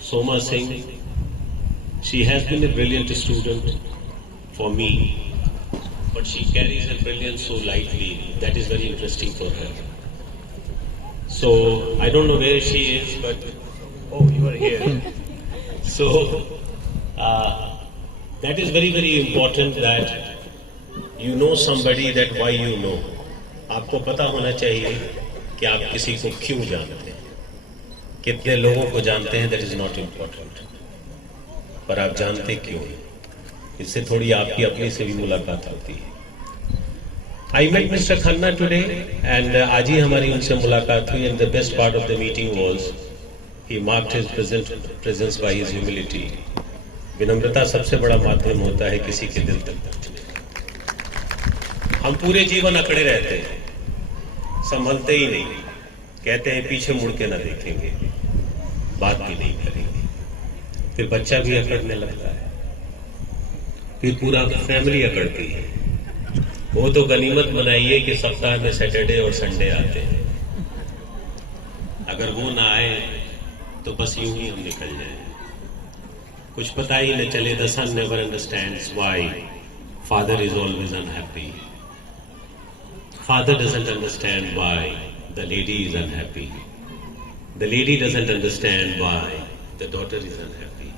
Soma Singh, she has been a brilliant student for me, but she carries her brilliance so lightly. That is very interesting for her. So I don't know where she is, but oh, you are here. So that is very, very important that you know somebody, that why you know. आपको पता होना चाहिए कि आप किसी को क्यों जानते हैं. कितने लोगों को जानते हैं, दैट इज नॉट इम्पोर्टेंट, पर आप जानते क्यों. इससे थोड़ी आपकी अपने से भी मुलाकात होती है. I met mister Khanna today and आज ही हमारी उनसे मुलाकात हुई. And the best part of the meeting was he marked his presence by his humility. विनम्रता सबसे बड़ा माध्यम होता है किसी के दिल तक पहुंचने. हम पूरे जीवन अकड़े रहते हैं, संभलते ही नहीं, कहते हैं पीछे मुड़ के ना देखेंगे, बात भी नहीं करेंगे. फिर बच्चा भी अकड़ने लगता है, फिर पूरा फैमिली अकड़ती है. वो तो गनीमत बनाइए कि सप्ताह में सैटरडे और संडे आते हैं. अगर वो ना आए तो बस यूं ही हम निकल जाए. कुछ पता ही न चले. The son never understands why father is always unhappy. Father doesn't understand why the lady is unhappy. The lady doesn't understand why the daughter is unhappy.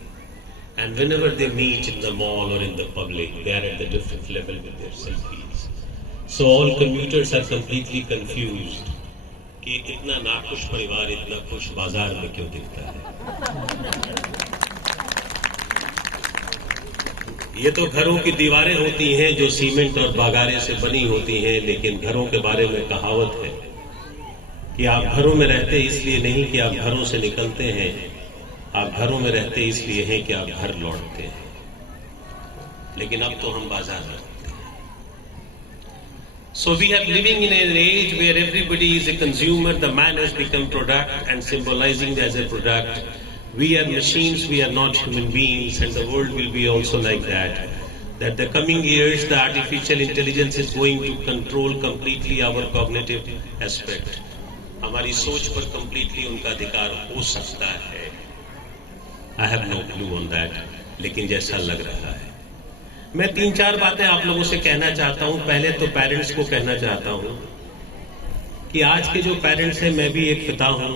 And whenever they meet in the mall or in the public, they are at the different level with their selfies. So all commuters are completely confused कि इतना नाखुश परिवार इतना खुश बाजार में क्यों दिखता है. ये तो घरों की दीवारें होती हैं जो सीमेंट और बागारे से बनी होती हैं, लेकिन घरों के बारे में कहावत है कि आप घरों में रहते इसलिए नहीं कि आप घरों से निकलते हैं, आप घरों में रहते इसलिए हैं कि आप घर लौटते हैं. लेकिन अब तो हम बाजार में रहते हैं. So we are living in an age where everybody is a consumer. The man has become product and symbolizing as a product. We are machines, we are not human beings, and the world will be also like that. That the coming years, the artificial intelligence is going to control completely our cognitive aspect. हमारी सोच पर completely उनका अधिकार हो सकता है. I have no clue on that, लेकिन जैसा लग रहा है. मैं 3-4 बातें आप लोगों से कहना चाहता हूं. पहले तो पेरेंट्स को कहना चाहता हूं कि आज के जो पेरेंट्स हैं, मैं भी एक पिता हूं,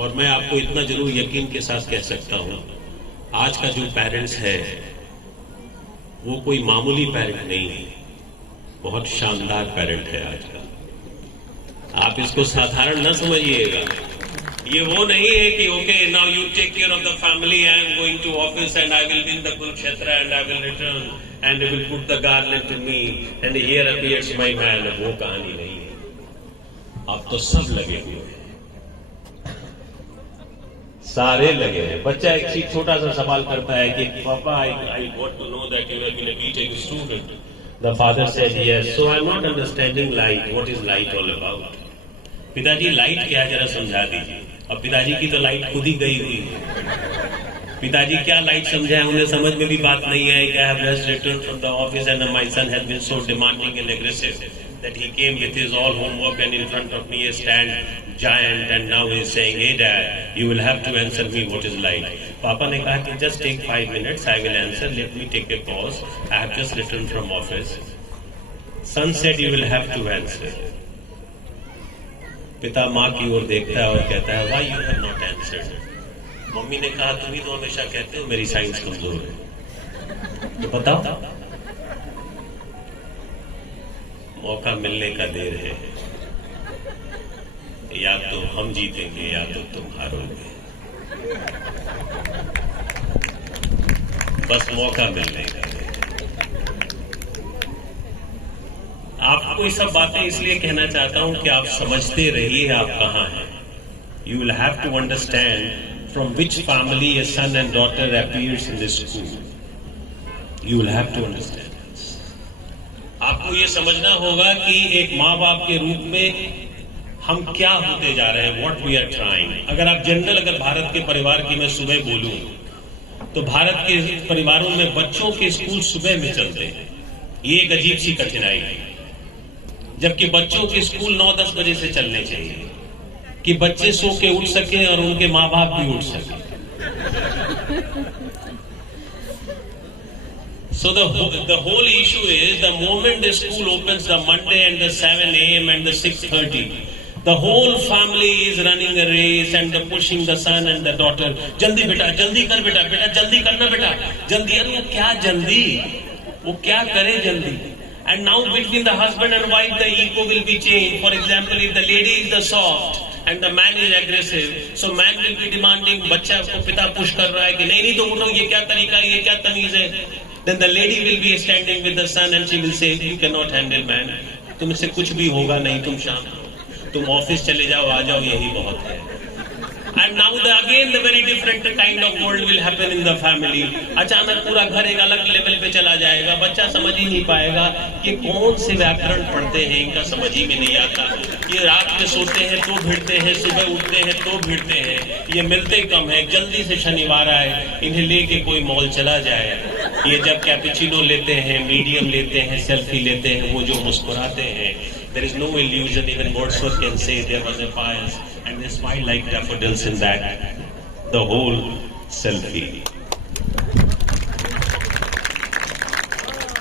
और मैं आपको इतना जरूर यकीन के साथ कह सकता हूं, आज का जो पेरेंट्स है वो कोई मामूली पेरेंट नहीं है, बहुत शानदार पेरेंट है आज का. आप इसको साधारण न समझिएगा. ये वो नहीं है कि okay now you take care of the family, I am going to office and I will win the Kurukshetra and I will return and will put the garland to me and here appears my man. वो कहानी नहीं है. अब तो सब लगे हुए हैं, सारे लगे हैं. बच्चा एक छोटा सा सवाल करता है कि पापा I want to know that you have been a BTech student. The father said yes. So I am not understanding light. What is light all about? पिताजी लाइट क्या है जरा समझा दीजिए. अब पिताजी की तो लाइट खुद ही गई हुई है. पिताजी क्या लाइट समझा है, उन्हें समझ में भी बात नहीं है. I have just return from the office and my son has been so demanding and aggressive that he came with his all homework and in front of me a stand giant and now he is saying, hey dad, you will have to answer me what is light. Papa ने कहा कि just take 5 minutes, I will answer, let me take a pause, I have just returned from office. Son said you will have to answer. पिता माँ की ओर देखता है और कहता है why you have not answered. Mummy ने कहा तुम ही तो हमेशा कहते हो मेरी साइंस कमजोर है. तो बताओ, मौका मिलने का देर है. या तो हम जीतेंगे या तो तुम हारोगे. बस मौका मिलने का देर है. आपको ये सब बातें इसलिए कहना चाहता हूं कि आप समझते रहिए आप कहां हैं. You will have to understand from which family a son and daughter appears in this school. You will have to understand. आपको ये समझना होगा कि एक माँ बाप के रूप में हम क्या होते जा रहे हैं. What we are trying. अगर आप जनरल अगर भारत के परिवार की मैं सुबह बोलूं तो भारत के परिवारों में बच्चों के स्कूल सुबह में चलते हैं. ये एक अजीब सी कठिनाई है. जबकि बच्चों के स्कूल 9-10 बजे से चलने चाहिए कि बच्चे सो के उठ सके और उनके माँ बाप भी उठ सके. So the whole issue is the moment the school opens, the Monday and the 7 a.m. and the 6:30, the whole family is running a race and the pushing the son and the daughter. जल्दी बेटा, जल्दी कर बेटा, बेटा जल्दी करना बेटा, जल्दी। अरे वो क्या जल्दी, वो क्या करे जल्दी? And now between the husband and wife, the ego will be changed. For example, if the lady is the soft and the man is aggressive, so man will be demanding, बच्चा को पिता पुश कर रहा है कि नहीं नहीं तो उठो, ये क्या तरीका है, ये क्या तमीज है? Then the lady will be standing with the son and she will say, you cannot handle man. तुमसे कुछ भी होगा नहीं, तुम शांत हो, तुम ऑफिस चले जाओ, आ जाओ, यही बहुत है। And now again the very different kind of world will happen in the family. अचानक पूरा घर एक अलग लेवल पे चला जाएगा, बच्चा समझ ही नहीं पाएगा कि कौन से व्याकरण पढ़ते हैं, इनका समझ ही में नहीं आता। ये रात में सोते हैं तो भिड़ते हैं, सुबह उठते हैं तो भिड़ते हैं, ये मिलते कम है। जल्दी से शनिवार आए, इन्हें लेके कोई मॉल चला जाए। ये जब कैपुचिनो लेते हैं, मीडियम लेते हैं, सेल्फी लेते हैं, वो जो मुस्कुराते हैं, there is no illusion. Even Wordsworth can say there was a pious and they smile like daffodils in that the whole selfie.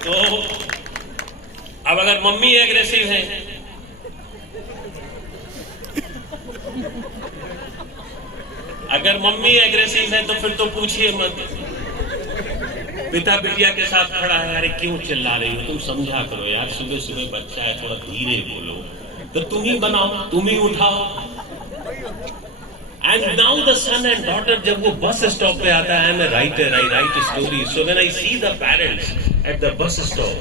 तो अब अगर मम्मी एग्रेसिव है, अगर मम्मी एग्रेसिव है तो फिर तो पूछिए मत। पिता बिटिया के साथ खड़ा है, अरे क्यों चिल्ला रही हो, तुम समझा करो यार, सुबह सुबह बच्चा है, थोड़ा धीरे बोलो। तो तुम ही बनाओ, तुम ही उठाओ। And now the son and daughter जब वो बस स्टॉप पे आता है, मैं writer, I write story, so when I see the parents at the bus stop,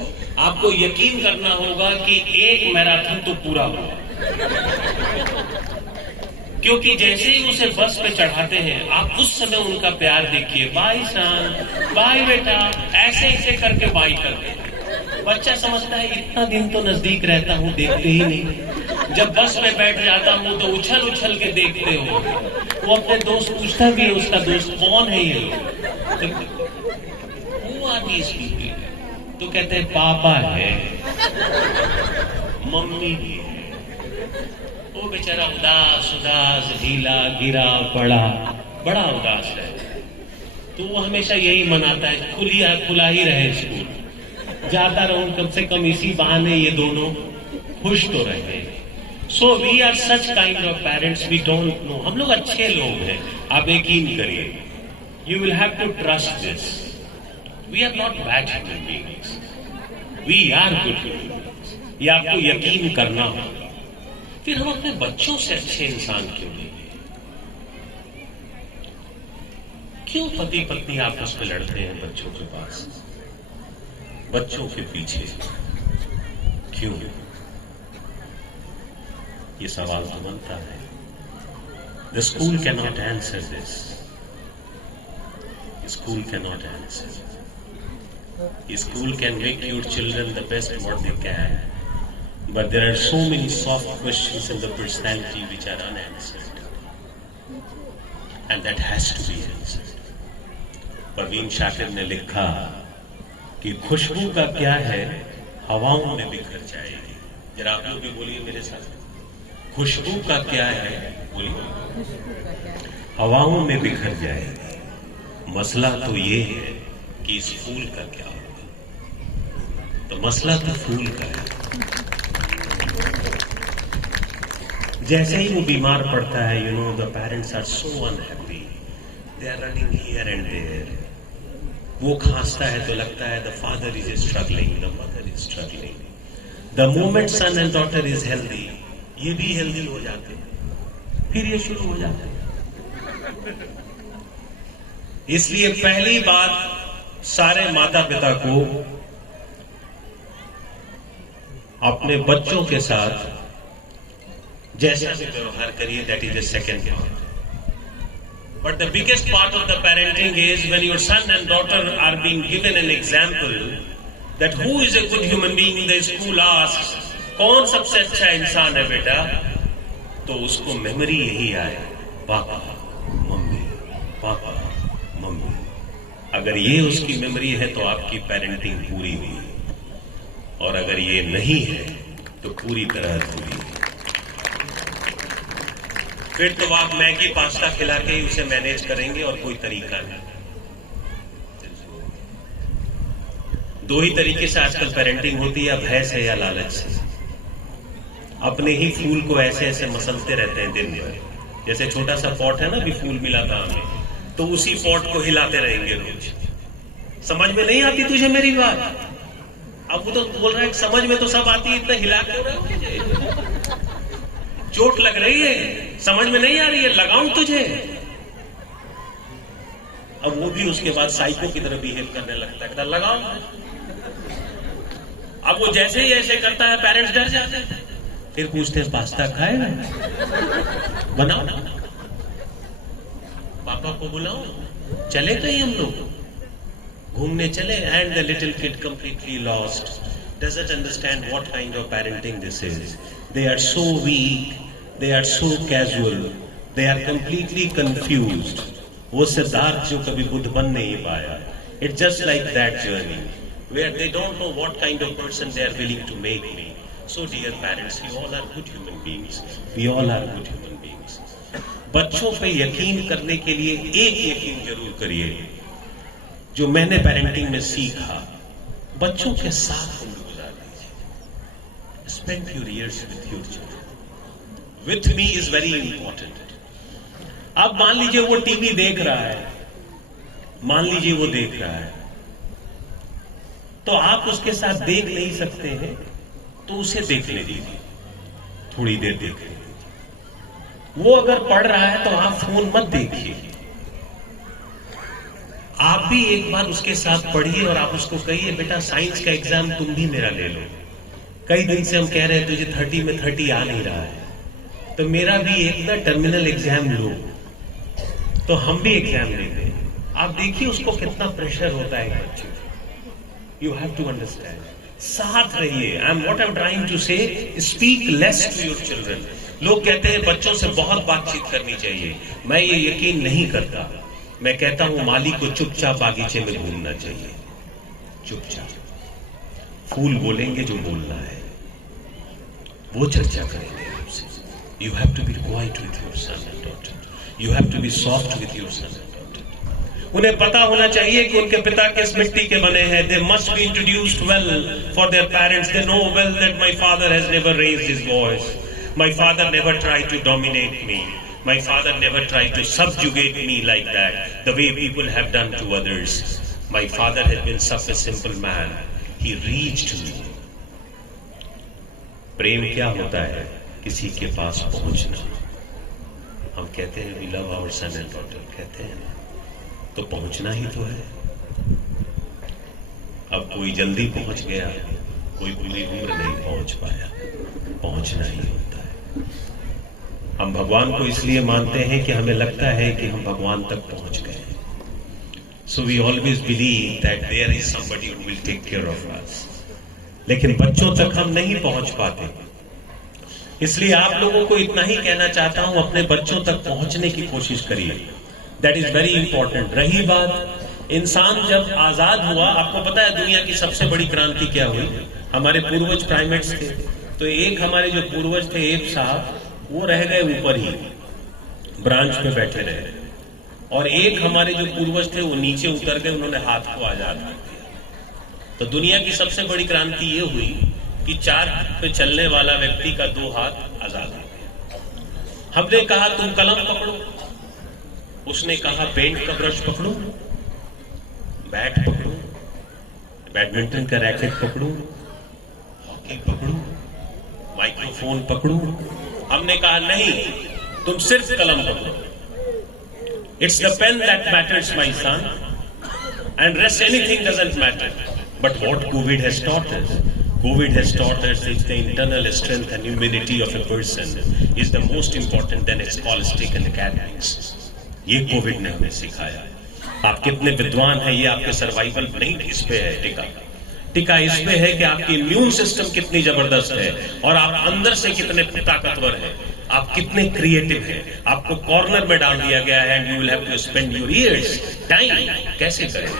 आपको यकीन करना होगा कि एक मैराथन तो पूरा हुआ। क्योंकि जैसे ही उसे बस पे चढ़ाते हैं, आप उस समय उनका प्यार देखिए, बाय सन, बाय बेटा, ऐसे ऐसे करके बाय करते हैं। बच्चा समझता है इतना दिन तो नजदीक रहता हूँ, देखते ही नहीं। जब बस में बैठ जाता हूँ तो उछल उछल के देखते हो। वो अपने दोस्त पूछता भी है, उसका दोस्त कौन है ये लोग, वो आदमी इसकी, तो कहते हैं पापा है, मम्मी भी है। वो बेचारा उदास उदास, ढीला गिरा पड़ा, बड़ा उदास है। तो वो हमेशा यही मनाता है, खुला ही रहे स्कूल, जाता रहूं, कम से कम इसी बहाने ये दोनों खुश तो रहे। So we are such kind of parents, we don't know. हम लोग अच्छे लोग हैं, आप यकीन करिए। You will have to trust this, we are not bad human beings, we are good human beings, ये आपको यकीन करना होगा। फिर हम अपने बच्चों से अच्छे इंसान क्यों नहीं? क्यों पति पत्नी आपस में लड़ते हैं बच्चों के पास, बच्चों के पीछे क्यों? ये सवाल तो बनता है। The school can not answer this, school can not answer. School can make your children the best what they can, but there are so many soft questions in the personality which are unanswered, and that has to be answered. Parveen Shakir ने लिखा कि खुशबू का क्या है, हवाओं में बिखर जाएगी। जरा आप लोग भी बोलिए मेरे साथ, खुशबू का क्या है, बोलिए, हवाओं में बिखर जाएगी। मसला तो ये है कि इस फूल का क्या होगा। तो मसला तो फूल का है। जैसे ही वो बीमार पड़ता है, you know, the parents are so unhappy, they are running here and there. वो खांसता है तो लगता है the father is struggling, the mother is struggling. The moment son and daughter is healthy, ये भी हेल्दी हो जाते हैं, फिर ये शुरू हो जाता है। इसलिए पहली बात, सारे माता पिता को अपने बच्चों के साथ जैसा भी व्यवहार करिए, that is the second part. But the biggest part of the parenting is when your son and daughter are being given an example that who is a good human being. The school asks, कौन सबसे अच्छा इंसान है बेटा? तो उसको memory यही आए, पापा मम्मी, पापा मम्मी। अगर ये उसकी मेमोरी है तो आपकी पेरेंटिंग पूरी हुई, और अगर ये नहीं है तो पूरी तरह अधूरी है। फिर तो आप मैगी पास्ता खिला के ही उसे मैनेज करेंगे और कोई तरीका नहीं। दो ही तरीके से आजकल पेरेंटिंग होती है, भय से या लालच से। अपने ही फूल को ऐसे ऐसे मसलते रहते हैं दिन भर। जैसे छोटा सा पॉट है ना, अभी फूल मिला था हमें, तो उसी पॉट को हिलाते रहेंगे रोज। समझ में नहीं आती तुझे मेरी बात? अब वो तो बोल रहा है समझ में तो सब आती है, इतना हिला क्यों रहा है? चोट लग रही है, समझ में नहीं आ रही है, लगाऊं तुझे? अब वो भी उसके बाद साइको की तरह बिहेव करने लगता है, लगाओ। अब वो जैसे ही ऐसे करता है, पेरेंट्स डर जाते हैं, फिर पूछते हैं पास्ता खाएगा? बनाओ, पापा को बुलाओ, चले कहीं हम लोग घूमने चले। And the little kid completely lost, doesn't understand what kind of parenting this is. They are so weak, they are so casual, they are completely confused. वो सिद्धार्थ जो कभी बुद्ध बन नहीं पाया, it's just like that journey where they don't know what kind of person they are willing to make me. So dear parents, we all are good human beings. We all are good human beings. बच्चों पे यकीन करने के लिए एक यकीन जरूर करिए, जो मैंने पेरेंटिंग में सीखा, बच्चों के साथ उम्र गुजार लीजिए। Spend your years with your children. With me is very important. अब मान लीजिए वो टीवी देख रहा है, मान लीजिए वो देख रहा है, तो आप उसके साथ देख नहीं सकते हैं, तो उसे देखने दीजिए, थोड़ी देर देखने दीजिए। वो अगर पढ़ रहा है तो आप फोन मत देखिए, आप भी एक बार उसके साथ पढ़िए और आप उसको कहिए बेटा साइंस का एग्जाम तुम भी मेरा ले लो। कई दिन से हम कह रहे हैं तुझे 30 में 30 आ नहीं रहा है, तो मेरा भी एक ना टर्मिनल एग्जाम लो, तो हम भी एग्जाम लेते हैं। आप देखिए उसको कितना प्रेशर होता है बच्चे। यू हैव टू अंडरस्टैंड, साथ रहिए। I am what I am trying to say, speak less to your children. लोग कहते हैं बच्चों से बहुत बातचीत करनी चाहिए, मैं ये यकीन नहीं करता। मैं कहता हूं माली को चुपचाप बागीचे में घूमना चाहिए, चुपचाप। फूल बोलेंगे जो बोलना है, वो चर्चा करेंगे आपसे। You have to be quite with your son and daughter, you have to be soft with your son and daughter. उन्हें पता होना चाहिए कि उनके पिता किस मिट्टी के बने हैं। They must be introduced well for their parents. They know well that my father has never raised his voice, my father never tried to dominate me, my father never tried to subjugate me like that, the way people have done to others. My father had been such a simple man, he reached me. प्रेम क्या होता है? किसी के पास पहुंचना। हम कहते हैं we love our son and daughter, कहते हैं, तो पहुंचना ही तो है। अब कोई जल्दी पहुंच गया, कोई पूरी उम्र नहीं पहुंच पाया, पहुंचना ही होता है। हम भगवान को इसलिए मानते हैं कि हमें लगता है कि हम भगवान तक पहुंच गए। So we always believe that there is somebody who will take care of us. लेकिन बच्चों तक हम नहीं पहुंच पाते, इसलिए आप लोगों को इतना ही कहना चाहता हूं, अपने बच्चों तक पहुंचने की कोशिश करिए। That is very important. रही बात, इंसान जब आजाद हुआ, आपको पता है दुनिया की सबसे बड़ी क्रांति क्या हुई? हमारे पूर्वज प्राइमेट्स थे, तो एक हमारे जो पूर्वज थे एप साहब, वो रह गए ऊपर ही ब्रांच पे बैठे रहे, और एक हमारे जो पूर्वज थे वो नीचे उतर गए, उन्होंने हाथ को आजाद कर दिया। तो दुनिया की सबसे बड़ी क्रांति ये हुई कि 4 पे चलने वाला व्यक्ति का 2 हाथ आजाद हो गया। हमने कहा तुम कलम पकड़ो, उसने कहा पेंट का ब्रश पकड़ो, बैट पकड़ो, बैडमिंटन का रैकेट पकड़ो, हॉकी पकड़ो, माइक्रोफोन पकड़ो। हमने कहा नहीं, तुम सिर्फ कलम पकड़ो। It's the pen that matters my son, and rest anything doesn't matter. But what covid has taught us, covid has taught us is the internal strength and humility of a person is the most important than scholastic and academics. ये covid ने हमें सिखाया। आप कितने विद्वान हैं ये आपके सर्वाइवल नहीं इस पे है टिका, टिका इस पे है कि आपकी इम्यून सिस्टम कितनी जबरदस्त है और आप अंदर से कितने ताकतवर हैं, आप कितने क्रिएटिव हैं। आपको कॉर्नर में डाल दिया गया है, and you will have to spend your years time. कैसे करें?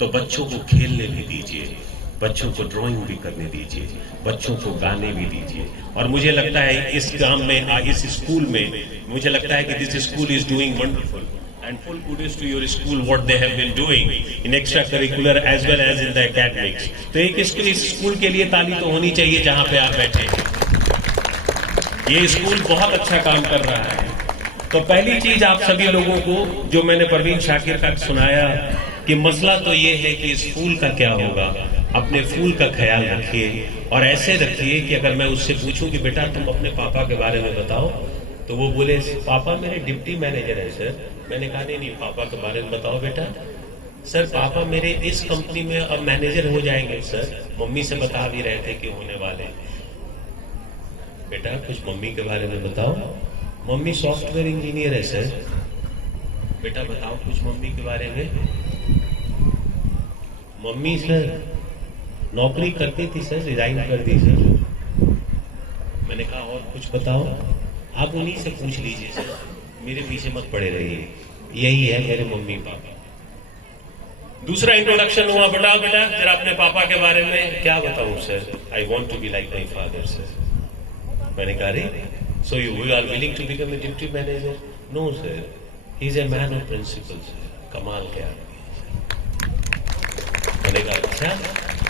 तो बच्चों को खेलने भी दीजिए, बच्चों को ड्राइंग भी करने दीजिए, बच्चों को गाने भी दीजिए। और मुझे लगता है इस काम में, इस स्कूल में, मुझे लगता है कि this school is doing wonderful and full kudos to your school what they have been doing in extracurricular as well as in the academics. तो एक इस स्कूल के लिए ताली तो होनी चाहिए जहां पे आप बैठे हैं। ये स्कूल बहुत अच्छा काम कर रहा है। तो पहली चीज आप सभी लोगों को जो मैंने परवीन शाकिर का सुनाया कि मसला तो ये है कि इस फूल का क्या होगा, अपने फूल का ख्याल रखिए और ऐसे रखिए कि अगर मैं उससे पूछूं कि बेटा तुम अपने पापा के बारे में बताओ, तो वो बोले पापा मेरे डिप्टी मैनेजर है सर। मैंने कहा नहीं पापा के बारे में बताओ बेटा। सर पापा मेरे इस कंपनी में अब मैनेजर हो जाएंगे सर, मम्मी से बता भी रहे थे कि होने वाले। बेटा कुछ मम्मी के बारे में बताओ। मम्मी सॉफ्टवेयर इंजीनियर है सर। बेटा बताओ कुछ मम्मी के बारे में। मम्मी सर नौकरी करती थी सर, रिजाइन कर दी सर। मैंने कहा और कुछ बताओ। आप उन्हीं से पूछ लीजिए सर, मेरे पीछे मत पड़े रहिए, यही है मेरे मम्मी पापा। दूसरा इंट्रोडक्शन हुआ, बताओ बेटा जरा अपने पापा के बारे में। क्या बताऊं sir, I want to be like my father sir. मैंने कहा रे so you are willing to become a deputy manager? No sir, he is a man of principle sir. कमाल के आदमी है। मैंने कहा अच्छा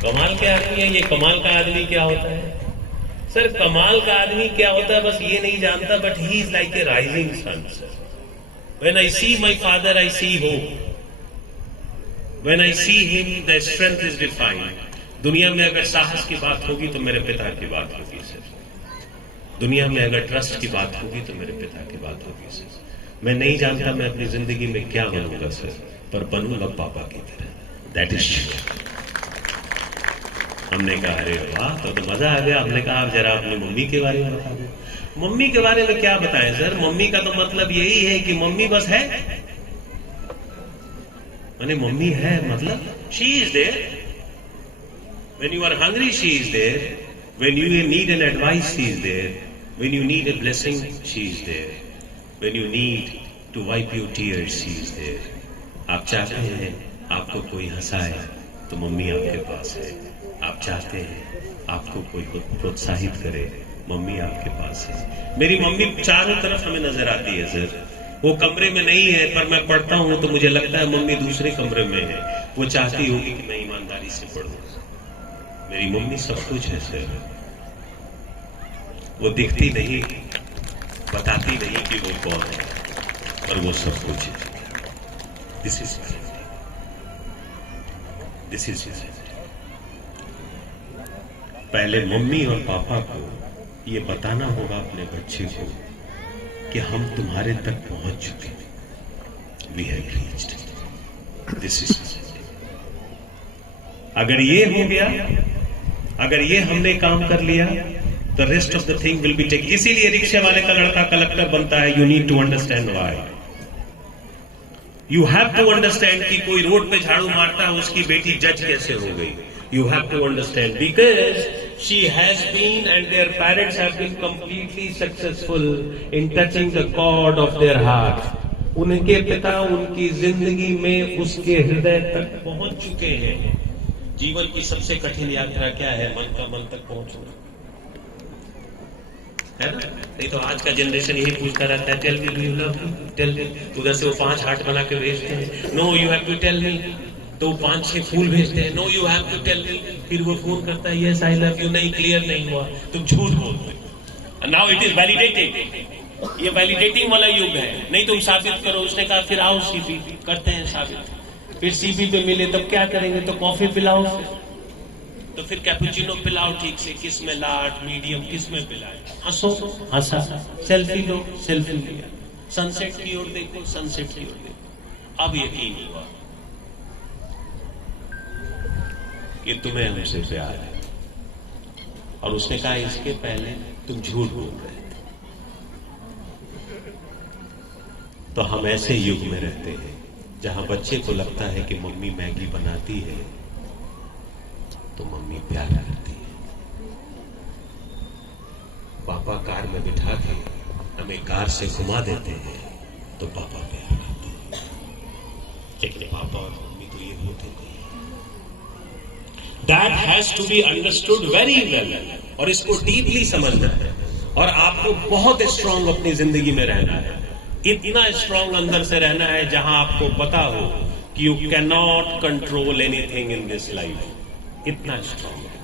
कमाल के आदमी है, ये कमाल का आदमी क्या होता है? सर कमाल का आदमी क्या होता है बस ये नहीं जानता, but he is like a rising sun sir. When I see my father I see hope, when I see him the strength is defined. दुनिया में अगर साहस की बात होगी तो मेरे पिता की बात होगी सर। दुनिया में अगर ट्रस्ट की बात होगी तो मेरे पिता की बात होगी सर। मैं नहीं जानता मैं अपनी जिंदगी में क्या बनूंगा सर, पर बनूंगा पापा की तरह। That is sure. हमने कहा अरे वाह तो मजा आ गया। हमने कहा आप जरा अपनी मम्मी के बारे में बता दो। मम्मी के बारे में क्या बताएं सर? मम्मी का तो मतलब यही है कि मम्मी बस है। मैंने मम्मी है मतलब she is there when you are hungry, she is there when you need an advice, she is there when you need a blessing, she is there when you need to wipe your tears, she is there. आप चाहते हैं आपको कोई हंसाए तो mummy आपके पास है। आप चाहते हैं आपको कोई प्रोत्साहित करे, मम्मी आपके पास है। मेरी मम्मी चारों तरफ हमें नजर आती है सर। वो कमरे में नहीं है पर मैं पढ़ता हूं तो मुझे लगता है मम्मी दूसरे कमरे में है। वो चाहती होगी कि मैं ईमानदारी से पढ़ूं। मेरी मम्मी सब कुछ है सर। वो दिखती नहीं, बताती नहीं कि वो कौन है, पर वो सब कुछ है। दिस इज पहले मम्मी और पापा को ये बताना होगा अपने बच्चे को कि हम तुम्हारे तक पहुंच चुके, we have reached. This is. अगर ये हो गया, अगर ये हमने काम कर लिया, the rest of the thing will be take. इसीलिए रिक्शे वाले का लड़का कलेक्टर बनता है। You need to understand why. You have to understand कि कोई रोड पे झाड़ू मारता है, उसकी बेटी जज कैसे हो गई। You have to understand because she has been and their parents have been completely successful in touching the chord of their heart. उनके पिता उनकी जिंदगी में उसके हृदय तक पहुंच चुके हैं। जीवन की सबसे कठिन यात्रा क्या है? मन का मन तक पहुंचना है ना। नहीं तो आज का जनरेशन यही पूछता रहता है tell me do you love me, tell me. उधर से वो 5 हार्ट बना के भेजते हैं, no you have to tell me. तो 5-6 फूल भेजते हैं, no you have to tell me. फिर वो फोन करता है यस आई लव यू, नहीं क्लियर नहीं हुआ, तुम झूठ बोलते हो। Now it is validating. ये वैलिडेटिंग वाला युग है। नहीं तुम साबित करो। उसने कहा फिर आओ सीपी, करते हैं साबित। फिर सीपी पे मिले तब क्या करेंगे? तो कॉफी पिलाओ, तो फिर कैपुचिनो पिलाओ ठीक से, किस में लाट मीडियम, किस में पिलाए। हंसो, हंसा। सेल्फी लो, सेल्फी लिया। सनसेट की ओर देखो, सनसेट की ओर देखो। अब यकीन हुआ कि तुम्हें हमसे प्यार है। और उसने कहा इसके पहले तुम झूठ बोल रहे थे। तो हम ऐसे युग में रहते हैं जहां बच्चे को लगता है कि मम्मी मैगी बनाती है तो मम्मी प्यार करती है। पापा कार में बिठा के हमें कार से घुमा देते हैं तो पापा प्यार करते हैं। लेकिन पापा और मम्मी तो ये होते नहीं। That has to be understood very well, और इसको डीपली समझना है। और आपको बहुत स्ट्रांग अपनी जिंदगी में रहना है, इतना स्ट्रांग अंदर से रहना है जहां आपको पता हो कि you can not control anything in this life. इतना स्ट्रांग है,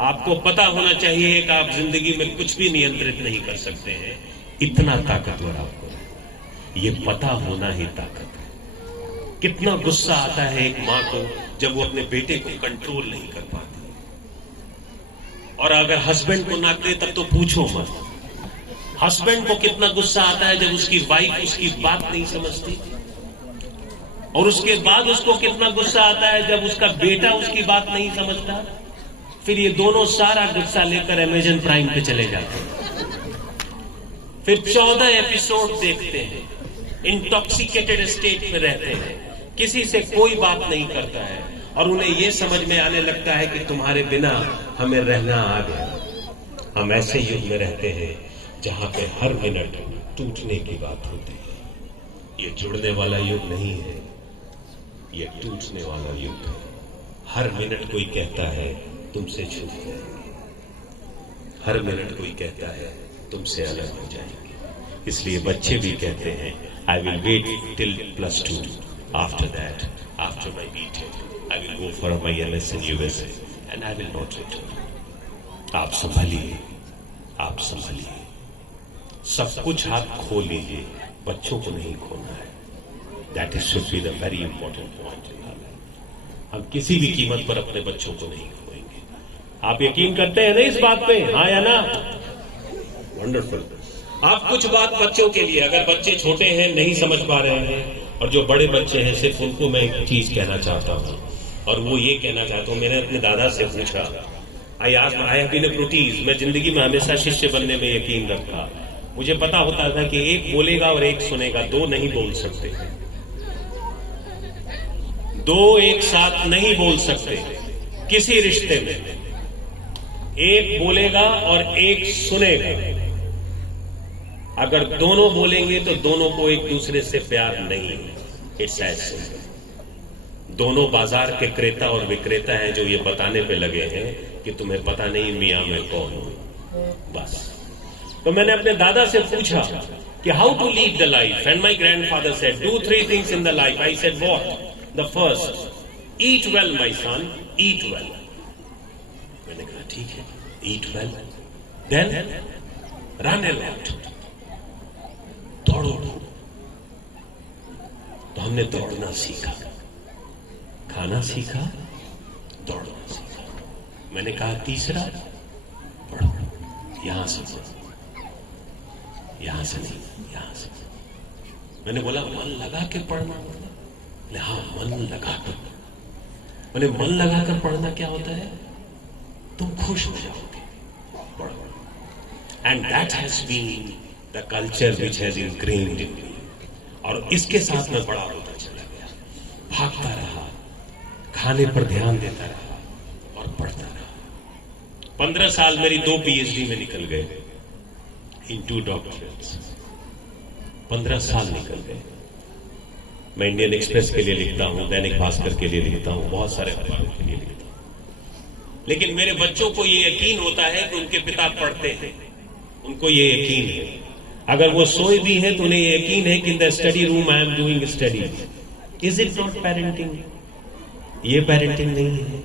आपको पता होना चाहिए कि आप जिंदगी में कुछ भी नियंत्रित नहीं कर सकते हैं। इतना ताकतवर आपको है, ये पता होना ही ताकत है। कितना गुस्सा आता है एक मां को जब वो अपने बेटे को कंट्रोल नहीं कर पाती, और अगर हस्बैंड को नाक दे तब तो पूछो मत। हस्बैंड को कितना गुस्सा आता है जब उसकी वाइफ उसकी बात नहीं समझती, और उसके बाद उसको कितना गुस्सा आता है जब उसका बेटा उसकी बात नहीं समझता। फिर ये दोनों सारा गुस्सा लेकर अमेज़न प्राइम पे चले जाते हैं, फिर 14 एपिसोड देखते हैं, इंटॉक्सिकेटेड स्टेट में रहते हैं, किसी से कोई बात नहीं करता है, और उन्हें यह समझ में आने लगता है कि तुम्हारे बिना हमें रहना आ गया। हम ऐसे युग में रहते हैं जहां पे हर मिनट टूटने की बात होती है। ये जुड़ने वाला युग नहीं है, ये टूटने वाला युग है। हर मिनट कोई कहता है तुमसे छूट जाएंगे, हर मिनट कोई कहता है तुमसे अलग हो जाएंगे। इसलिए बच्चे भी कहते हैं I will wait till +2, after that, after my BTech, I will go for my MS in USA and I will not return। आप संभलिए, आप संभलिए, सब कुछ आप खो लीजिए, बच्चों को नहीं खोना है। That is should be the very important point in our life। हम किसी भी कीमत पर अपने बच्चों को नहीं खोएंगे। आप यकीन करते हैं ना इस बात पे, हाँ या ना? वंडरफुल। आप कुछ बात बच्चों के लिए, अगर बच्चे छोटे हैं नहीं समझ पा रहे हैं, और जो बड़े बच्चे हैं सिर्फ उनको मैं एक चीज कहना चाहता हूं, और वो ये कहना चाहता हूं, मैंने अपने दादा से पूछा, I have been a protege, मैं जिंदगी में हमेशा शिष्य बनने में यकीन रखा। मुझे पता होता था कि एक बोलेगा और एक सुनेगा, दो नहीं बोल सकते, दो एक साथ नहीं बोल सकते किसी रिश्ते में। एक बोलेगा और एक सुनेगा। अगर दोनों बोलेंगे तो दोनों को एक दूसरे से प्यार नहीं। It's as simple. दोनों बाजार के क्रेता और विक्रेता हैं जो ये बताने पे लगे हैं कि तुम्हें पता नहीं मियां मैं कौन हूं, बस। तो मैंने अपने दादा से पूछा कि how to lead the life, and my grandfather said do 3 things in the life. I said what? The first, eat well my son, eat well. मैंने कहा ठीक है, eat well, then run a lot, दौड़ो। तो हमने दौड़ना सीखा, खाना सीखा, दौड़ना सीखा। मैंने कहा तीसरा, पढ़ो, यहां से, यहां से नहीं, यहां से। मैंने बोला मन लगा के पढ़ना? बोले हाँ, मन लगा कर। मैंने मन लगा कर पढ़ना क्या होता है? तुम खुश हो जाओगे, पढ़ो। And that has been the culture which has ingrained in me. और इसके साथ मैं बड़ा होता चला गया, भागता रहा, खाने पर ध्यान देता रहा और पढ़ता रहा। 15 साल मेरी 2 PhD में निकल गए, इन 2 डॉक्टरेट्स। 15 साल निकल गए। मैं इंडियन एक्सप्रेस के लिए लिखता हूं, दैनिक भास्कर के लिए लिखता हूं, बहुत सारे अखबारों के लिए लिखता हूं। लेकिन मेरे बच्चों को ये यकीन होता है कि उनके पिता पढ़ते हैं, उनको ये यकीन है। अगर वो सोए भी हैं तो उन्हें ये यकीन है कि in the study room I am doing study. Is it not parenting? ये पेरेंटिंग नहीं है?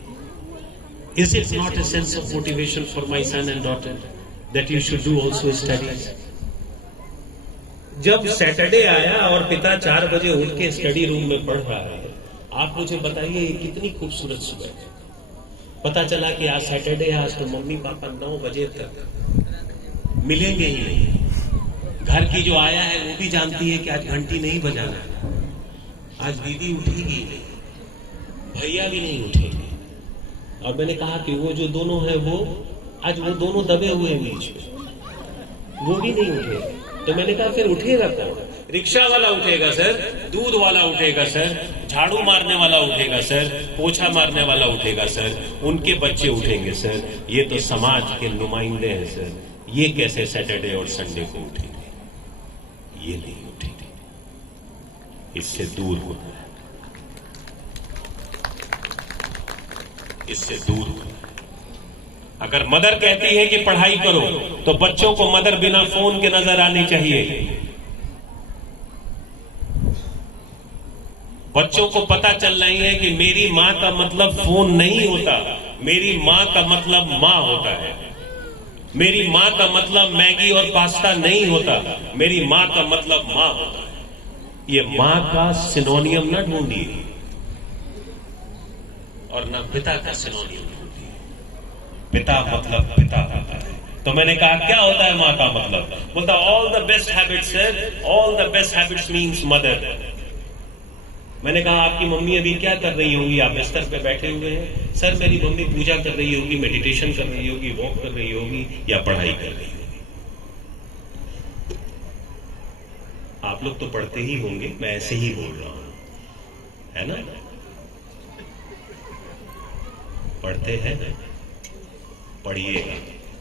Is it not a sense of motivation for my son and daughter that you should do also studies? जब Saturday आया और पिता 4 बजे उठ के स्टडी रूम में पढ़ रहा है, आप मुझे बताइए ये कितनी खूबसूरत सुबह है। पता चला कि आज सैटरडे, आज तो मम्मी पापा 9 बजे तक मिलेंगे ही नहीं। घर की जो आया है वो भी जानती है कि आज घंटी नहीं बजाना है, आज दीदी उठेगी नहीं, भैया भी नहीं उठेंगे। और मैंने कहा कि वो जो दोनों हैं वो आज वो दोनों दबे हुए हैं बीच में, वो भी नहीं उठेगा। तो मैंने कहा फिर उठेगा कौन? रिक्शा वाला उठेगा सर, दूध वाला उठेगा सर, झाड़ू मारने वाला उठेगा सर, पोछा मारने वाला उठेगा सर, उनके बच्चे उठेंगे सर। ये तो समाज के नुमाइंदे हैं सर, ये कैसे सैटरडे और संडे को उठेंगे? ये नहीं उठेंगे, इससे दूर होना है। इससे दूर। अगर मदर कहती है कि पढ़ाई करो, तो बच्चों को मदर बिना फोन के नजर आनी चाहिए। बच्चों को पता चल रही है कि मेरी मां का मतलब फोन नहीं होता, मेरी मां का मतलब मां होता है। मेरी मां का मतलब मैगी और पास्ता नहीं होता, मेरी मां का मतलब मां होता है। ये मां का सिनोनियम ना ढूंढिए और ना पिता का सिनोनियम ढूंढिए। पिता मतलब पिता होता है। तो मैंने कहा क्या होता है मां का मतलब? बोलता ऑल द बेस्ट हैबिट्स है, all the best habits means mother. मैंने कहा आपकी मम्मी अभी क्या कर रही होंगी? आप बिस्तर पे बैठे हुए हैं। सर मेरी मम्मी पूजा कर रही होगी, मेडिटेशन कर रही होगी, वॉक कर रही होगी या पढ़ाई कर रही होगी। आप लोग तो पढ़ते ही होंगे, मैं ऐसे ही बोल रहा हूं, है ना? पढ़ते हैं ना? पढ़िएगा,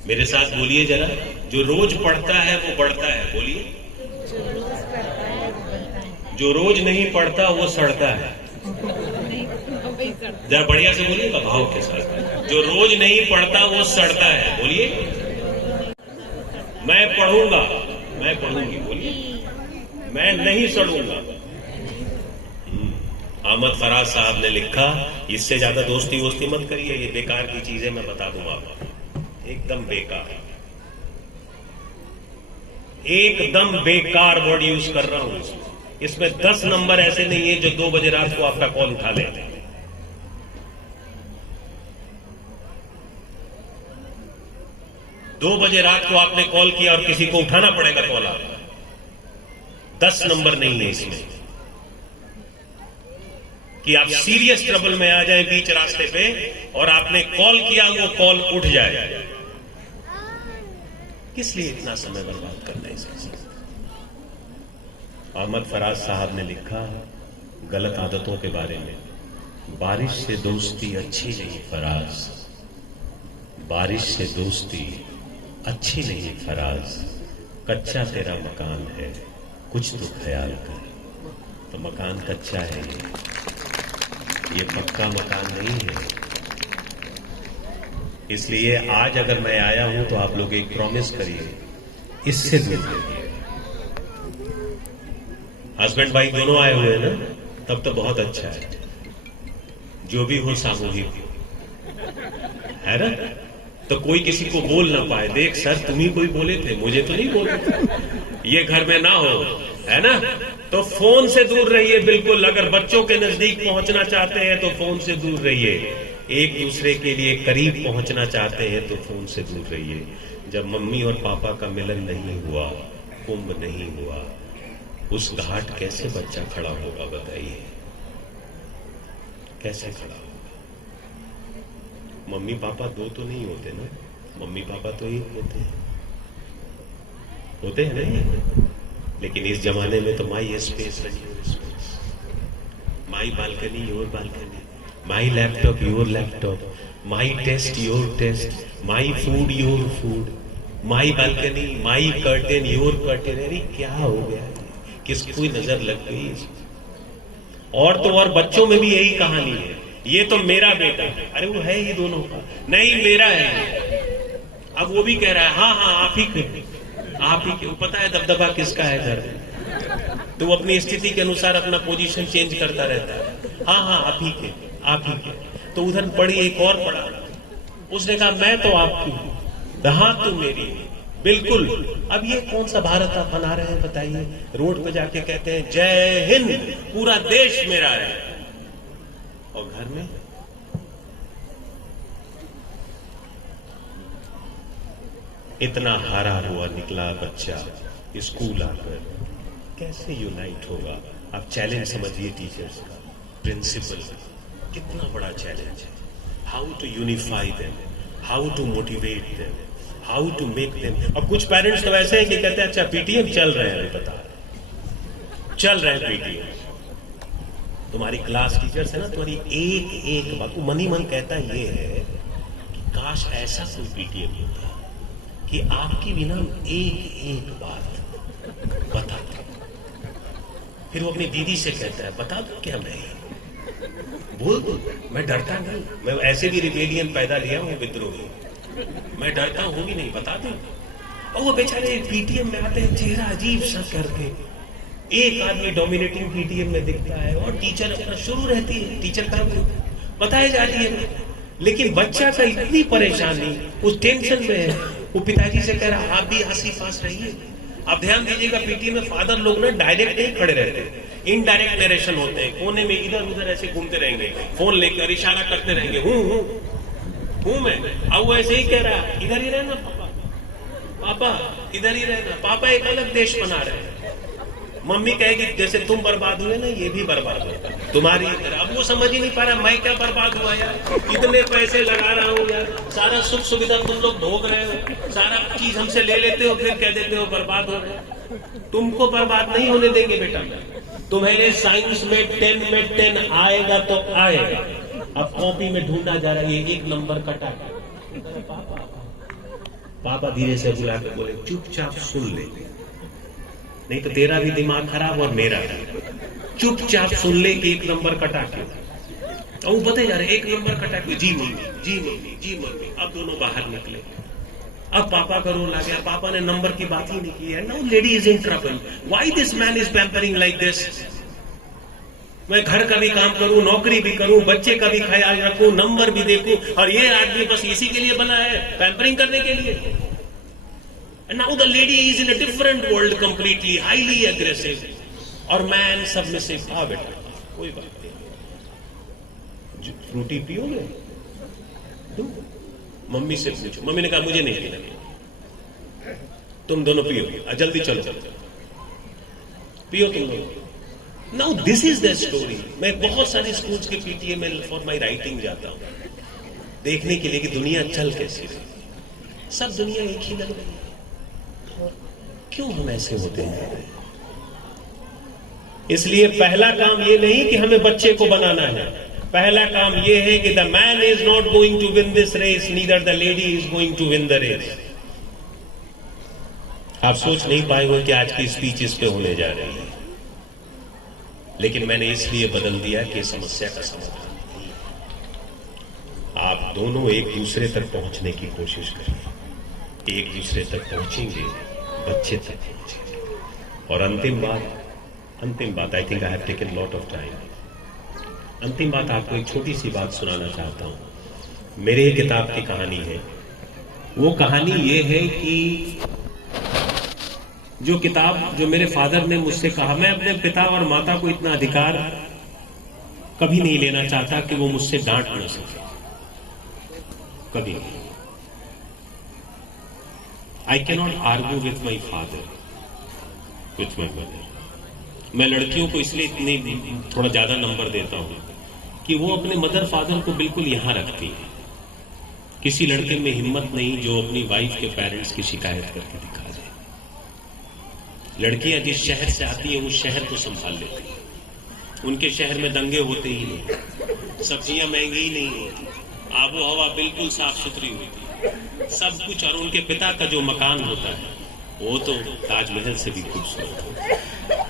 मेरे साथ बोलिए जरा। जो रोज पढ़ता है वो बढ़ता है। बोलिए। जो रोज नहीं पढ़ता वो सड़ता है। जरा बढ़िया से बोलिएगा भाव के साथ। जो रोज नहीं पढ़ता वो सड़ता है। बोलिए। मैं पढ़ूंगा, मैं पढ़ूंगी। बोलिए। मैं नहीं सड़ूंगा। अहमद फराज साहब ने लिखा, इससे ज्यादा दोस्ती वोस्ती मत करिए, ये बेकार की चीजें मैं बता दूंगा आपको, एकदम बेकार, एकदम बेकार वर्ड यूज कर रहा हूं। इसमें 10 नंबर ऐसे नहीं है जो 2 बजे रात को आपका कॉल उठा ले। 2 बजे रात को आपने कॉल किया और किसी को उठाना पड़ेगा कॉल आपका। 10 नंबर नहीं है इसमें कि आप सीरियस ट्रबल में आ जाए बीच रास्ते पे और आपने कॉल किया, वो कॉल उठ जाए। किस लिए इतना समय बर्बाद करना है इसके? अहमद फराज साहब ने लिखा गलत आदतों के बारे में, बारिश से दोस्ती अच्छी नहीं फराज, बारिश से दोस्ती अच्छी नहीं फराज, कच्चा तेरा मकान है कुछ तो ख्याल कर। तो मकान कच्चा है, ये पक्का मकान नहीं है। इसलिए आज अगर मैं आया हूं तो आप लोग एक प्रॉमिस करिए, इससे दूर रहिए। हस्बैंड वाइफ दोनों आए हुए हैं ना, तब तो बहुत अच्छा है। जो भी हो सामूहिक है ना, तो कोई किसी को बोल ना पाए, देख सर तुम ही कोई बोले थे, मुझे तो नहीं बोले थे। ये घर में ना हो, है ना? तो फोन से दूर रहिए बिल्कुल। अगर बच्चों के नजदीक पहुंचना चाहते हैं तो फोन से दूर रहिए। एक दूसरे के लिए करीब पहुंचना चाहते हैं तो फोन से दूर रहिए। जब मम्मी और पापा का मिलन नहीं हुआ, कुंभ नहीं हुआ, उस घाट कैसे बच्चा खड़ा होगा बताइए? कैसे खड़ा होगा? मम्मी पापा 2 तो नहीं होते ना, मम्मी पापा तो 1 होते हैं नहीं। लेकिन इस जमाने में तो माई स्पेस है, my balcony your balcony, my laptop your laptop, my taste your taste, my food your food, my balcony my curtain your curtain. अरे क्या हो गया? किसको नजर लग गई? और तो और बच्चों में भी यही कहानी है, ये तो मेरा बेटा, अरे वो है ही दोनों का, नहीं मेरा है। अब वो भी कह रहा है हाँ हाँ आप ही के, आप ही के। वो पता है दबदबा किसका है घर में, तो वो अपनी स्थिति के अनुसार अपना पोजीशन चेंज करता रहता है। हाँ हाँ आप ही के, आप ही के। तो उधर पड़ी एक और पड़ा, उसने कहा मैं तो आपकी हूं, हाँ तू मेरी। बिल्कुल। अब ये कौन सा भारत आप बना रहे हैं बताइए? रोड पे जाके कहते हैं जय हिंद, पूरा देश मेरा है, और घर में इतना हारा हुआ निकला बच्चा स्कूल आकर, कैसे यूनाइट होगा? आप चैलेंज समझिए टीचर्स का, प्रिंसिपल का, कितना बड़ा चैलेंज है। How to unify them, how to motivate them, how to make them. और कुछ पेरेंट्स तो ऐसे हैं कि कहते हैं अच्छा पीटीएम चल रहे हैं, अभी बता चल रहे हैं पीटीएम। तुम्हारी क्लास टीचर्स है ना, तुम्हारी एक एक बात, मन ही मन कहता ये है कि काश ऐसा कोई पीटीएम होता कि आपकी बिना एक एक बात बताता। फिर वो अपनी दीदी से कहता है बता दो क्या मैं, बोल दो, मैं डरता नहीं, मैं ऐसे भी रिबेलियन पैदा लिया हूँ, विद्रोही, मैं डरता हूँ भी नहीं, बता दो। और वो बेचारे पीटीएम में आते हैं, चेहरा अजीब सा करके, एक आदमी डोमिनेटिंग पीटीएम में दिखता है और टीचर अपना शुरू रहती है, टीचर का बताई जाती है, लेकिन बच्चा का इतनी परेशानी, उस टेंशन में है, वो पिताजी से कह रहा आप भी आसी पास रहिए। आप ध्यान दीजिएगा, पीटीएम में फादर लोग ना डायरेक्ट नहीं खड़े रहते, इनडायरेक्ट नरेशन होते हैं, कोने में इधर उधर ऐसे घूमते रहेंगे, फोन लेकर इशारा करते रहेंगे, हूं मैं, अब वो ऐसे ही कह रहा है, इधर ही रहना पापा, पापा इधर ही रहना, पापा एक अलग देश बना रहे हैं। मम्मी कहेगी जैसे तुम बर्बाद हुए ना, ये भी बर्बाद होगा तुम्हारी। अब वो समझ ही नहीं पा रहा, मैं क्या बर्बाद हुआ यार, इतने पैसे लगा रहा हूँ यार, सारा सुख सुविधा तुम लोग भोग रहे हो, सारा चीज हमसे ले लेते हो, फिर कह देते हो बर्बाद हो रहे। तुमको बर्बाद नहीं होने देंगे बेटा, तुम्हारे साइंस में 10 में 10 आएगा तो आएगा। अब कॉपी में ढूंढा जा रहा है, एक नंबर कटा। पापा धीरे से बुला के बोले चुपचाप सुन ले, नहीं तो तेरा भी दिमाग खराब और मेरा भी। चुपचाप सुन ले कि एक नंबर कटा के, और वो बता जा रहे एक नंबर कटा के, जी मम्मी जी मम्मी जी मम्मी। अब दोनों बाहर निकले, अब पापा का रोल आ गया, पापा ने नंबर की बात ही नहीं की है। Now lady is in trouble, why this man is pampering like this. मैं घर का भी काम करूं, नौकरी भी करूं, बच्चे का भी ख्याल रखूं, नंबर भी देखूं, और ये आदमी बस इसी के लिए बना है, पैम्परिंग करने के लिए। And now the lady is in a different world completely, highly aggressive, और man submissive। हाँ बेटा कोई बात नहीं, फ्रूटी पियोगे? मम्मी से पूछो। मम्मी ने कहा मुझे नहीं पीना, तुम दोनों पियो, जल्दी चलो पियो तुम लोग। Now this is the story. मैं बहुत सारे स्कूल्स के पीटीए में फॉर माई राइटिंग जाता हूं, देखने के लिए कि दुनिया चल कैसी है। सब दुनिया एक ही लग रही है, क्यों हम ऐसे होते हैं? इसलिए पहला काम ये नहीं कि हमें बच्चे को बनाना है, पहला काम ये है कि the man is not going to win this race, neither the lady is going to win the race. आप सोच नहीं पाए हो कि आज की स्पीच इस पे होने जा रही है, लेकिन मैंने इसलिए बदल दिया कि समस्या का समाधान नहीं। आप दोनों एक दूसरे तक पहुंचने की कोशिश करिए, एक दूसरे तक पहुंचेंगे, बच्चे तक पहुंचेंगे। और अंतिम बात, I think I have taken lot of time. अंतिम बात, आपको एक छोटी सी बात सुनाना चाहता हूं। मेरे ही किताब की कहानी है। वो कहानी ये है कि जो मेरे फादर ने मुझसे कहा, मैं अपने पिता और माता को इतना अधिकार कभी नहीं लेना चाहता कि वो मुझसे डांट न सके, कभी नहीं। I can not argue with my father, with my mother. मैं लड़कियों को इसलिए इतने थोड़ा ज्यादा नंबर देता हूं कि वो अपने मदर फादर को बिल्कुल यहां रखती है। किसी लड़के में हिम्मत नहीं जो अपनी वाइफ के पेरेंट्स की शिकायत करके दिखा दे। लड़कियां जिस शहर से आती हैं उस शहर को संभाल लेती हैं। उनके शहर में दंगे होते ही नहीं, सब्जियां महंगी ही नहीं होती, आबो हवा बिल्कुल साफ सुथरी होती है, सब कुछ। और उनके पिता का जो मकान होता है वो तो ताजमहल से भी खूबसूरत होता है।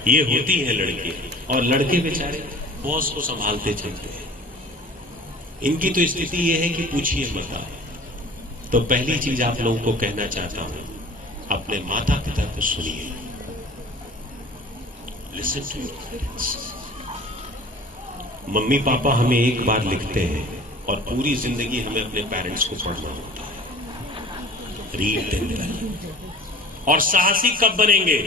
ये होती है लड़की, और लड़के बेचारे बॉस को संभालते चलते हैं। इनकी तो स्थिति ये है कि पूछिए मत। तो पहली चीज आप लोगों को कहना चाहता हूं, अपने माता पिता को सुनिए, लिसन टू योर पेरेंट्स। मम्मी पापा हमें एक बार लिखते हैं और पूरी जिंदगी हमें अपने पेरेंट्स को पढ़ना होता है। Read them. और साहसी कब बनेंगे?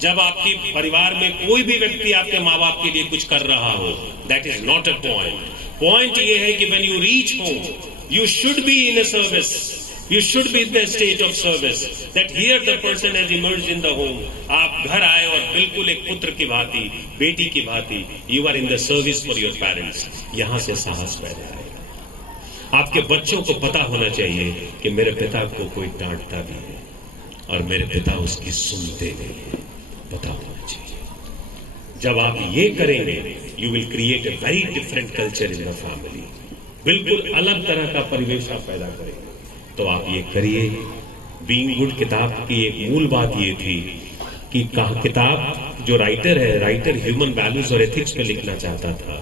जब आपकी परिवार में कोई भी व्यक्ति आपके माँ बाप के लिए कुछ कर रहा हो। That is not a point. Point ये है कि when you reach home you should be in a service, you should be in the state of service, that here the person has emerged in the home. आप घर आए और बिल्कुल एक पुत्र की भांति, बेटी की भांति you are in the service for your parents. यहां से साहस पैदा आएगा। आपके बच्चों को पता होना चाहिए कि मेरे पिता को कोई डांटता भी है और मेरे पिता उसकी सुनते नहीं है, पता होना चाहिए। जब आप ये करेंगे you will create a very different culture in the family. बिल्कुल अलग तरह का परिवेश आप पैदा करेंगे। तो आप ये करिए। बीइंग गुड किताब की एक मूल बात ये थी कि किताब जो राइटर है, राइटर ह्यूमन वैल्यूज और एथिक्स पे लिखना चाहता था।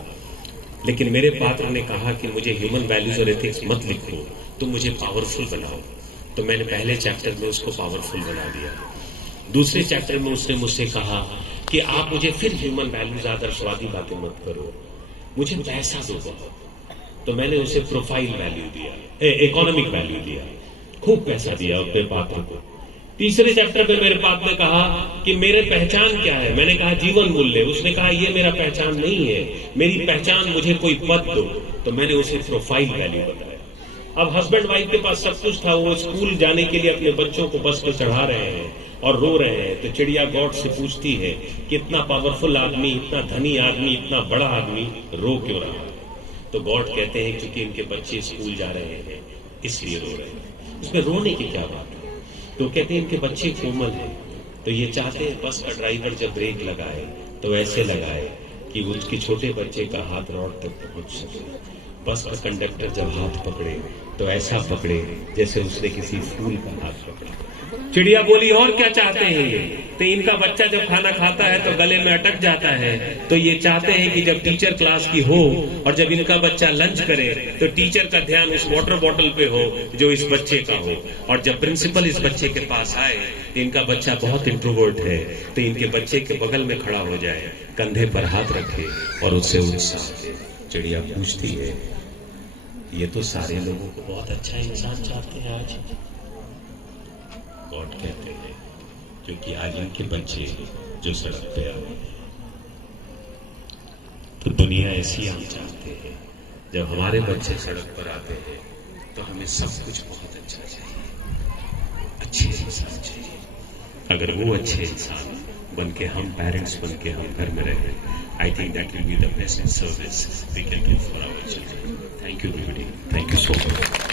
लेकिन मेरे पात्र ने कहा कि मुझे ह्यूमन वैल्यूज और एथिक्स मत लिखो, तुम मुझे पावरफुल बनाओ। तो मैंने पहले चैप्टर में उसको पावरफुल बना दिया। दूसरे चैप्टर में उसने मुझसे कहा कि आप मुझे फिर ह्यूमन वैल्यूज आदर्शवादी बातें मत करो, मुझे पैसा दो बहुत। तो मैंने उसे प्रोफाइल वैल्यू दिया, इकोनॉमिक वैल्यू दिया, खूब पैसा दिया अपने पात्र को। तीसरे चैप्टर में मेरे पात्र ने कहा कि मेरे पहचान क्या है। मैंने कहा जीवन मूल्य। उसने कहा ये मेरा पहचान नहीं है, मेरी पहचान मुझे कोई पद दो। तो मैंने उसे प्रोफाइल वैल्यू बताया। अब हस्बैंड वाइफ के पास सब कुछ था, वो स्कूल जाने के लिए अपने बच्चों को बस पे चढ़ा रहे हैं और रो रहे हैं। तो चिड़िया गॉड से पूछती है कि इतना पावरफुल आदमी, इतना धनी आदमी, इतना बड़ा आदमी रो क्यों रहा है? तो गॉड कहते हैं क्योंकि इनके बच्चे स्कूल जा रहे हैं इसलिए रो रहे हैं। उसमें रोने की क्या बात है? तो कहते हैं इनके बच्चे कोमल हैं, तो ये चाहते हैं बस का ड्राइवर जब ब्रेक लगाए तो ऐसे लगाए कि उसके छोटे बच्चे का हाथ रोड तक पहुंच सके। बस का कंडक्टर जब हाथ पकड़े तो ऐसा पकड़े जैसे उसने किसी फूल का हाथ पकड़ा। चिड़िया बोली और क्या चाहते हैं ये? तो इनका बच्चा जब खाना खाता है तो गले में अटक जाता है, तो ये चाहते हैं कि जब टीचर क्लास की हो और जब इनका बच्चा लंच करे तो टीचर का ध्यान उस वाटर बॉटल पे हो जो इस बच्चे का हो। और जब प्रिंसिपल इस बच्चे के पास आए, इनका बच्चा बहुत इंट्रोवर्ट है, तो इनके बच्चे के बगल में खड़ा हो जाए, कंधे पर हाथ रखे और उससे उत्साह दे। चिड़िया पूछती है ये तो सारे लोगों को बहुत अच्छा इंसान चाहते हैं आज। गॉड कहते हैं क्योंकि आज इनके बच्चे जो सड़क पे आए तो दुनिया ऐसी हम चाहते हैं। जब हमारे बच्चे सड़क पर आते हैं तो हमें सब कुछ बहुत अच्छा चाहिए, अच्छे इंसान चाहिए। अगर वो अच्छे इंसान बन के हम पेरेंट्स बन के हम घर में रहे, I think that will be the best service we can do for our children. Thank you everybody, thank you so much.